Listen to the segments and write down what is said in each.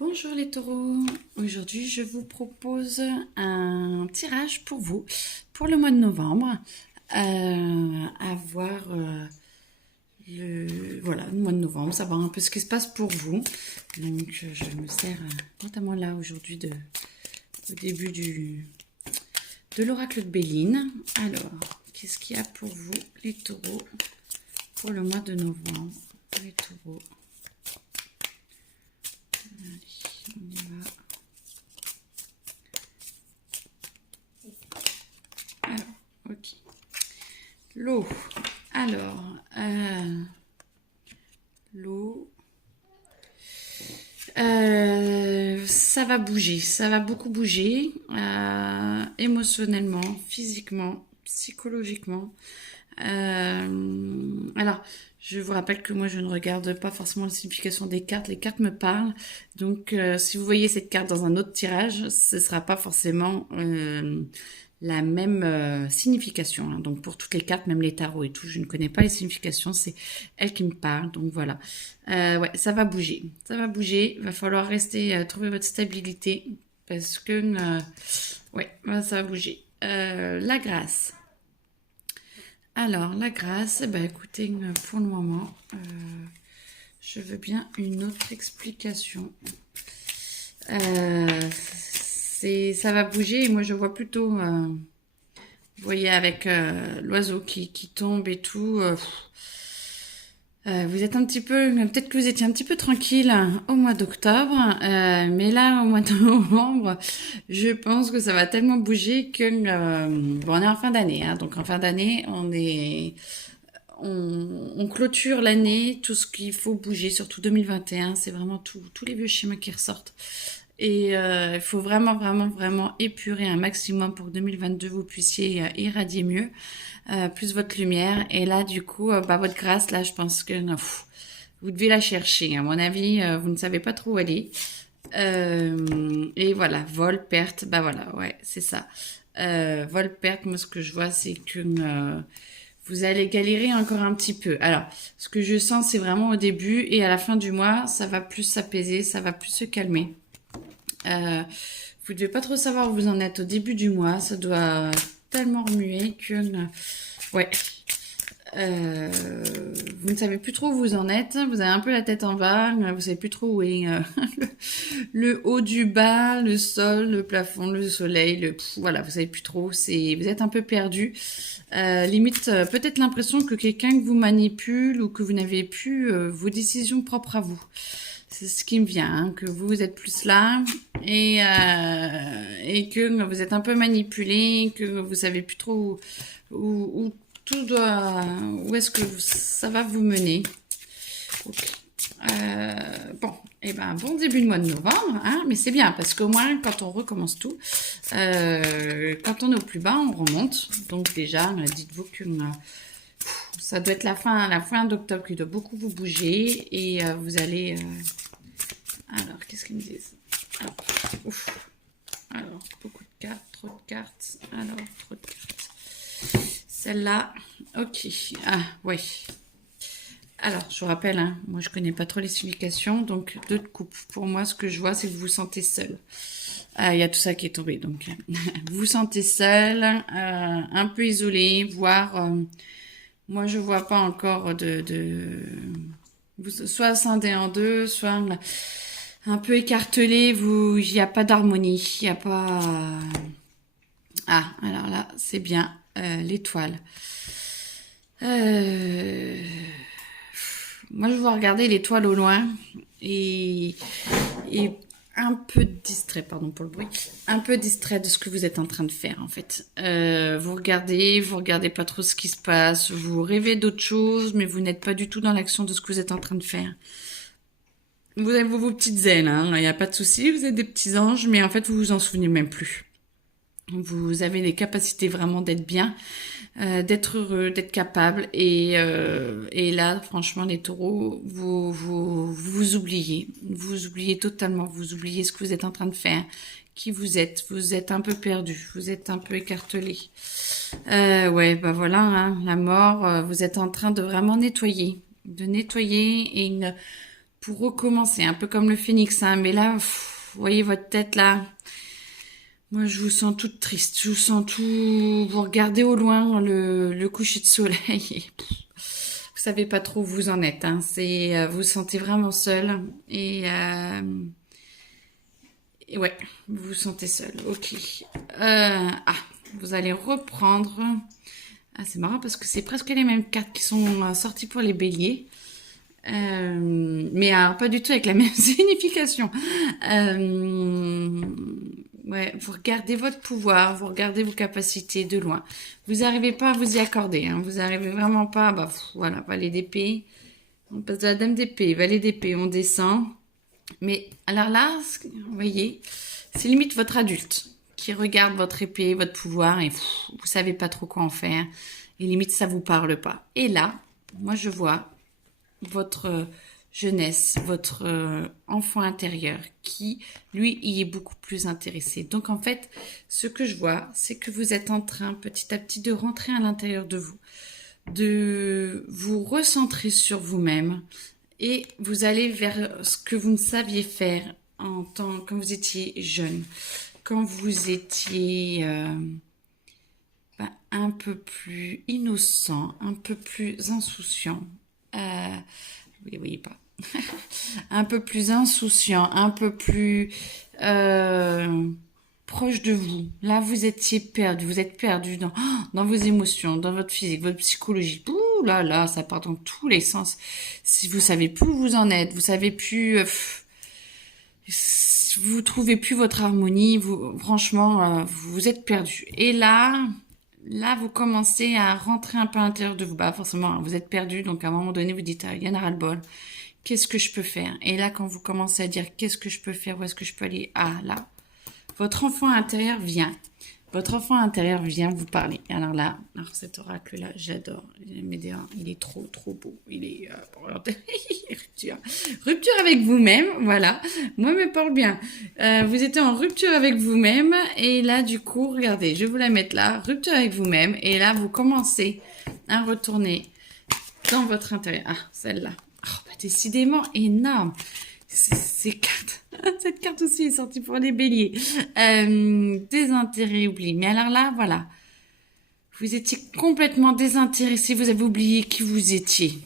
Bonjour les taureaux, aujourd'hui je vous propose un tirage pour vous, pour le mois de novembre, à voir le mois de novembre, savoir un peu ce qui se passe pour vous. Donc je me sers notamment là aujourd'hui au début de l'oracle de Béline. Alors, qu'est-ce qu'il y a pour vous les taureaux pour le mois de novembre? Les taureaux. Allez, on y va. Alors, ok. L'eau. Alors, l'eau. Ça va bouger, ça va beaucoup bouger, émotionnellement, physiquement, psychologiquement. Alors, je vous rappelle que moi, je ne regarde pas forcément la signification des cartes. Les cartes me parlent. Donc, si vous voyez cette carte dans un autre tirage, ce ne sera pas forcément la même signification. Hein. Donc, pour toutes les cartes, même les tarots et tout, je ne connais pas les significations. C'est elle qui me parle. Donc, voilà. Ouais, ça va bouger. Ça va bouger. Il va falloir rester, trouver votre stabilité. Parce que, ouais, ça va bouger. La grâce. Alors, la grâce, bah, écoutez, pour le moment, je veux bien une autre explication. Ça va bouger et moi je vois plutôt, vous voyez, avec l'oiseau qui tombe et tout. Vous êtes un petit peu, peut-être que vous étiez un petit peu tranquille au mois d'octobre, mais là, au mois de novembre, je pense que ça va tellement bouger que, bon, on est en fin d'année, hein, donc en fin d'année, on clôture l'année, tout ce qu'il faut bouger, surtout 2021, c'est vraiment tous les vieux schémas qui ressortent. Et il faut vraiment, vraiment, vraiment épurer un maximum pour que 2022, vous puissiez irradier mieux, plus votre lumière. Et là, du coup, bah, votre grâce, là, je pense que vous devez la chercher. À mon avis, vous ne savez pas trop où elle est. Et voilà, vol, perte, bah voilà, ouais, c'est ça. Vol, perte, moi, ce que je vois, c'est que vous allez galérer encore un petit peu. Alors, ce que je sens, c'est vraiment au début et à la fin du mois, ça va plus s'apaiser, ça va plus se calmer. Vous devez pas trop savoir où vous en êtes au début du mois. Ça doit tellement remuer que, ouais, vous ne savez plus trop où vous en êtes. Vous avez un peu la tête en bas. Vous savez plus trop où est le haut du bas, le sol, le plafond, le soleil. Voilà, vous savez plus trop. Vous êtes un peu perdu. Limite, peut-être l'impression que quelqu'un vous manipule ou que vous n'avez plus vos décisions propres à vous. C'est ce qui me vient, hein, que vous êtes plus là et que vous êtes un peu manipulé, que vous savez plus trop où tout doit, où est-ce que ça va vous mener. Okay. Bon, et ben bon début de mois de novembre, hein, mais c'est bien parce qu'au moins quand on recommence tout, quand on est au plus bas, on remonte. Donc déjà, dites-vous que ça doit être la fin d'octobre qui doit beaucoup vous bouger et vous allez. Alors, qu'est-ce qu'ils me disent? Alors, beaucoup de cartes, trop de cartes. Alors, trop de cartes. Celle-là, ok. Ah, ouais. Alors, je vous rappelle, hein, moi je connais pas trop les significations, donc deux de coupe. Pour moi, ce que je vois, c'est que vous vous sentez seul. Il y a tout ça qui est tombé, donc vous vous sentez seul, un peu isolé, voire, moi je vois pas encore soit scindé en deux, soit un peu écartelé, il n'y a pas d'harmonie, il n'y a pas... Ah, alors là, c'est bien, l'étoile. Moi, je vois regarder l'étoile au loin et un peu distrait, pardon pour le bruit, un peu distrait de ce que vous êtes en train de faire en fait. Vous regardez pas trop ce qui se passe, vous rêvez d'autre chose, mais vous n'êtes pas du tout dans l'action de ce que vous êtes en train de faire. Vous avez vos petites ailes, hein, il n'y a pas de souci, vous êtes des petits anges, mais en fait vous vous en souvenez même plus. Vous avez les capacités vraiment d'être bien, d'être heureux, d'être capable. Et là, franchement, les taureaux, vous oubliez. Vous oubliez totalement. Vous oubliez ce que vous êtes en train de faire, qui vous êtes. Vous êtes un peu perdu. Vous êtes un peu écartelé. Ouais, bah voilà, hein, la mort. Vous êtes en train de vraiment nettoyer. De nettoyer et pour recommencer, un peu comme le phénix, hein, mais là, vous voyez votre tête là. Moi, je vous sens toute triste. Je vous sens tout. Vous regardez au loin le coucher de soleil. Et, vous savez pas trop où vous en êtes. Hein. Vous vous sentez vraiment seul. Et ouais, vous vous sentez seul. Ok. Vous allez reprendre. Ah, c'est marrant parce que c'est presque les mêmes cartes qui sont sorties pour les béliers. Mais alors, pas du tout avec la même signification. Ouais, vous regardez votre pouvoir, vous regardez vos capacités de loin. Vous n'arrivez pas à vous y accorder, hein. Vous n'arrivez vraiment pas. Voilà, valet d'épée. On passe de la dame d'épée, valet d'épée, on descend. Mais alors là, vous voyez, c'est limite votre adulte qui regarde votre épée, votre pouvoir, et vous savez pas trop quoi en faire. Et limite, ça vous parle pas. Et là, moi, je vois votre jeunesse, votre enfant intérieur qui, lui, y est beaucoup plus intéressé. Donc, en fait, ce que je vois, c'est que vous êtes en train, petit à petit, de rentrer à l'intérieur de vous, de vous recentrer sur vous-même et vous allez vers ce que vous ne saviez faire quand vous étiez jeune, quand vous étiez un peu plus innocent, un peu plus insouciant. Vous ne voyez pas. Un peu plus insouciant, un peu plus proche de vous. Là, vous étiez perdu. Vous êtes perdu dans vos émotions, dans votre physique, votre psychologie. Ouh là là, ça part dans tous les sens. Si vous savez plus où vous en êtes, vous savez plus... vous trouvez plus votre harmonie. Franchement, vous êtes perdu. Et là, vous commencez à rentrer un peu à l'intérieur de vous. Bah, forcément, vous êtes perdu. Donc, à un moment donné, vous dites, il y en a ras le bol. Qu'est-ce que je peux faire? Et là, quand vous commencez à dire, qu'est-ce que je peux faire? Où est-ce que je peux aller? Ah, là, votre enfant intérieur vient. Votre enfant intérieur vient vous parler. Alors là, cet oracle-là, j'adore. Il est trop, trop beau. Il est... rupture. Rupture avec vous-même, voilà. Moi, me parle bien. Vous étiez en rupture avec vous-même. Et là, du coup, regardez, je vais vous la mettre là. Rupture avec vous-même. Et là, vous commencez à retourner dans votre intérieur. Ah, celle-là. Oh, décidément énorme. Cette carte aussi est sortie pour les béliers. Désintérêt, oubli. Mais alors là, voilà. Vous étiez complètement désintéressé. Vous avez oublié qui vous étiez.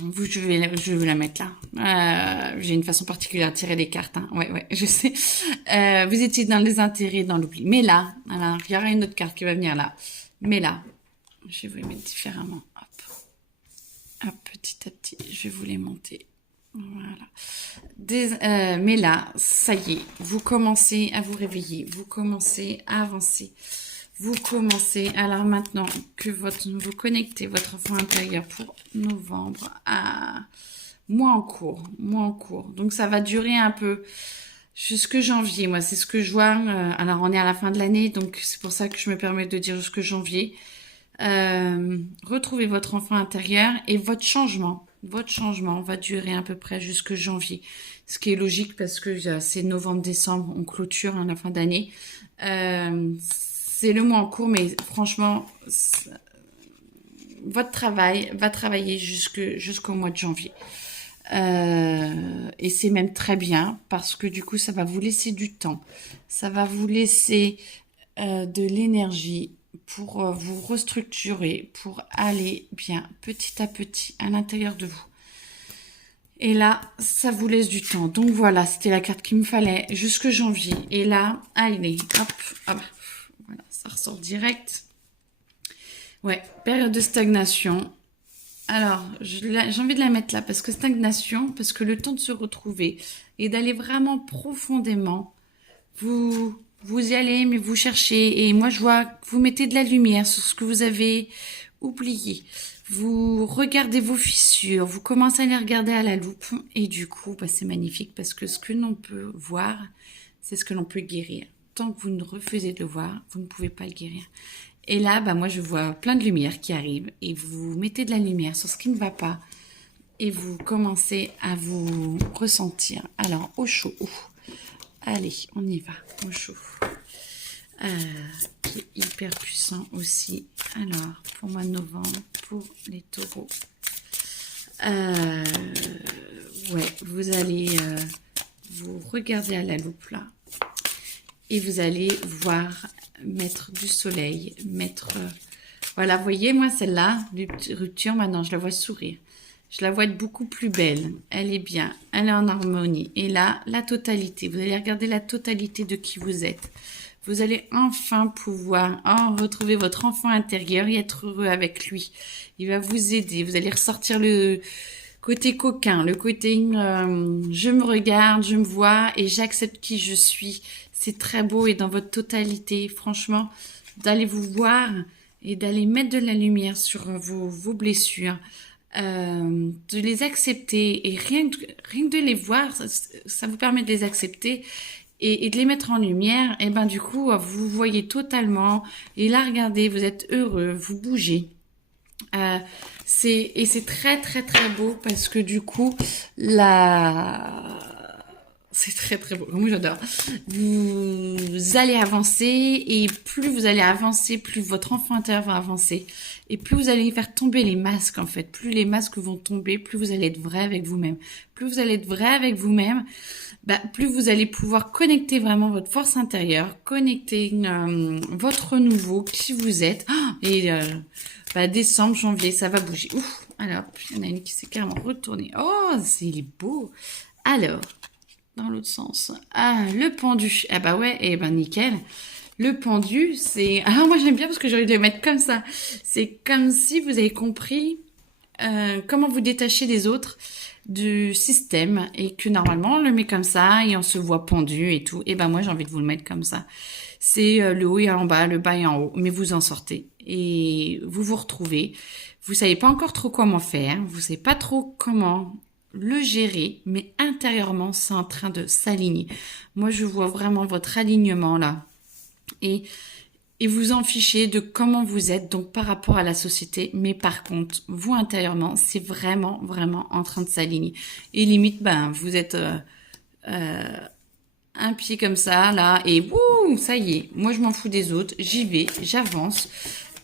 Je vais vous la mettre là. J'ai une façon particulière de tirer les cartes. Hein. Ouais, je sais. Vous étiez dans le désintérêt, dans l'oubli. Mais là, alors, il y aura une autre carte qui va venir là. Mais là, je vais vous les mettre différemment. Hop, petit à petit, je vais vous les monter. Voilà. Mais là, ça y est, vous commencez à vous réveiller, vous commencez à avancer, vous commencez, alors maintenant que vous connectez votre enfant intérieur pour novembre à mois en cours. Donc ça va durer un peu jusque janvier, moi c'est ce que je vois. Alors on est à la fin de l'année, donc c'est pour ça que je me permets de dire jusque janvier. Retrouvez votre enfant intérieur et votre changement va durer à peu près jusque janvier. Ce qui est logique parce que c'est novembre-décembre, on clôture à la fin d'année. C'est le mois en cours, mais franchement, votre travail va travailler jusqu'au mois de janvier. Et c'est même très bien parce que du coup, ça va vous laisser du temps. Ça va vous laisser de l'énergie pour vous restructurer, pour aller bien petit à petit à l'intérieur de vous. Et là, ça vous laisse du temps. Donc voilà, c'était la carte qu'il me fallait jusque janvier. Et là, allez, hop, voilà, ça ressort direct. Ouais, période de stagnation. Alors, j'ai envie de la mettre là parce que stagnation, parce que le temps de se retrouver et d'aller vraiment profondément, vous y allez, mais vous cherchez. Et moi, je vois que vous mettez de la lumière sur ce que vous avez oublié. Vous regardez vos fissures, vous commencez à les regarder à la loupe. Et du coup, c'est magnifique parce que ce que l'on peut voir, c'est ce que l'on peut guérir. Tant que vous ne refusez de le voir, vous ne pouvez pas le guérir. Et là, moi, je vois plein de lumière qui arrive. Et vous mettez de la lumière sur ce qui ne va pas. Et vous commencez à vous ressentir. Alors, au chaud. Allez, on y va, au chaud. Qui est hyper puissant aussi. Alors, pour mois de novembre, pour les taureaux. Euh, ouais, vous allez vous regarder à la loupe là. Et vous allez voir mettre du soleil, voilà, vous voyez, moi, celle-là, rupture, maintenant, je la vois sourire. Je la vois être beaucoup plus belle. Elle est bien, elle est en harmonie. Et là, la totalité. Vous allez regarder la totalité de qui vous êtes. Vous allez enfin pouvoir retrouver votre enfant intérieur et être heureux avec lui. Il va vous aider. Vous allez ressortir le côté coquin, le côté je me regarde, je me vois et j'accepte qui je suis. C'est très beau et dans votre totalité, franchement, d'aller vous voir et d'aller mettre de la lumière sur vos blessures, de les accepter et rien que de les voir, ça vous permet de les accepter et de les mettre en lumière. Et ben du coup, vous voyez totalement et là, regardez, vous êtes heureux, vous bougez. C'est très très très beau parce que du coup c'est très très beau. Moi j'adore. Vous allez avancer et plus vous allez avancer, plus votre enfant intérieur va avancer et plus vous allez faire tomber les masques en fait. Plus les masques vont tomber, plus vous allez être vrai avec vous-même. Plus vous allez être vrai avec vous-même, plus vous allez pouvoir connecter vraiment votre force intérieure, connecter votre renouveau, qui vous êtes. Et décembre, janvier, ça va bouger. Ouf. Alors, il y en a une qui s'est carrément retournée. Oh, il est beau. Alors, dans l'autre sens. Le pendu. Ah bah ouais, nickel. Le pendu, c'est... Alors moi j'aime bien parce que j'ai envie de le mettre comme ça. C'est comme si vous avez compris comment vous détacher des autres du système et que normalement on le met comme ça et on se voit pendu et tout. Et ben moi j'ai envie de vous le mettre comme ça. C'est le haut et en bas, le bas et en haut, mais vous en sortez et vous vous retrouvez. Vous savez pas encore trop comment faire, vous savez pas trop comment le gérer, mais intérieurement c'est en train de s'aligner. Moi je vois vraiment votre alignement là et vous en fichez de comment vous êtes donc par rapport à la société, mais par contre vous intérieurement c'est vraiment vraiment en train de s'aligner et limite vous êtes un pied comme ça là et wouh, ça y est, moi je m'en fous des autres, j'y vais, j'avance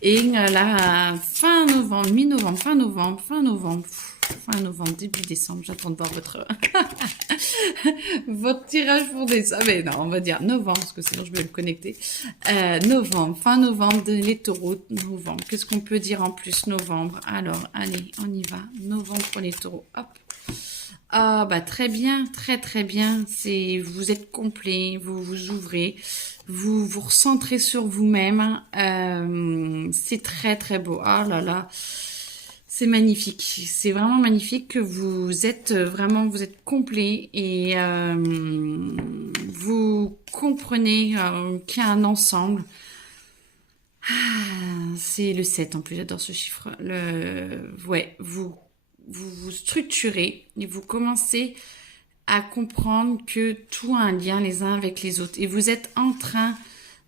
et là fin novembre, mi-novembre, fin novembre, début décembre, j'attends de voir votre votre tirage pour décembre. Mais non, on va dire novembre, parce que sinon je vais me connecter. Novembre, fin novembre, les taureaux, novembre. Qu'est-ce qu'on peut dire en plus, novembre? Alors, allez, on y va. Novembre pour les taureaux, hop. Très bien, très très bien. Vous êtes complet, vous vous ouvrez, vous vous recentrez sur vous-même. C'est très très beau. Oh là là. C'est magnifique, c'est vraiment magnifique que vous êtes complet et vous comprenez qu'il y a un ensemble. C'est le 7 en plus, j'adore ce chiffre. Vous structurez et vous commencez à comprendre que tout a un lien les uns avec les autres et vous êtes en train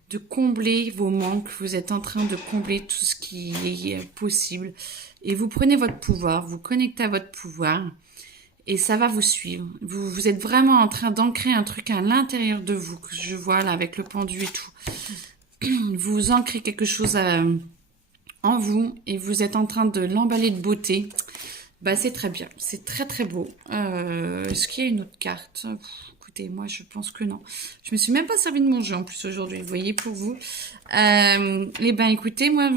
de combler vos manques, vous êtes en train de combler tout ce qui est possible et vous prenez votre pouvoir, vous connectez à votre pouvoir et ça va vous suivre. Vous êtes vraiment en train d'ancrer un truc à l'intérieur de vous, que je vois là avec le pendu et tout. Vous ancrez quelque chose en vous et vous êtes en train de l'emballer de beauté. C'est très bien, c'est très très beau. Est-ce qu'il y a une autre carte? Écoutez, moi je pense que non. Je me suis même pas servi de mon jeu en plus aujourd'hui, vous voyez, pour vous. Écoutez, moi,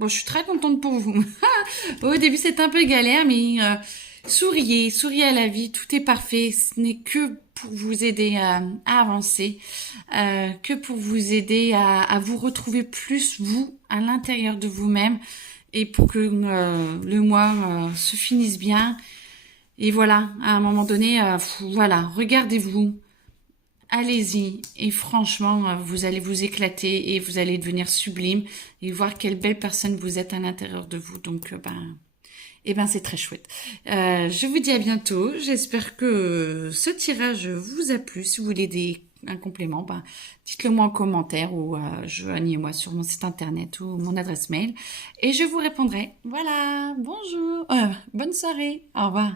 je suis très contente pour vous. Au début c'était un peu galère, mais souriez à la vie, tout est parfait. Ce n'est que pour vous aider à avancer, que pour vous aider à vous retrouver plus vous à l'intérieur de vous-même. Et pour que le mois se finisse bien. Et voilà, à un moment donné, regardez-vous, allez-y. Et franchement, vous allez vous éclater et vous allez devenir sublime et voir quelle belle personne vous êtes à l'intérieur de vous. Donc, c'est très chouette. Je vous dis à bientôt. J'espère que ce tirage vous a plu. Si vous voulez un complément, dites-le moi en commentaire ou joignez-moi sur mon site internet ou mon adresse mail et je vous répondrai. Voilà, bonjour, bonne soirée, au revoir.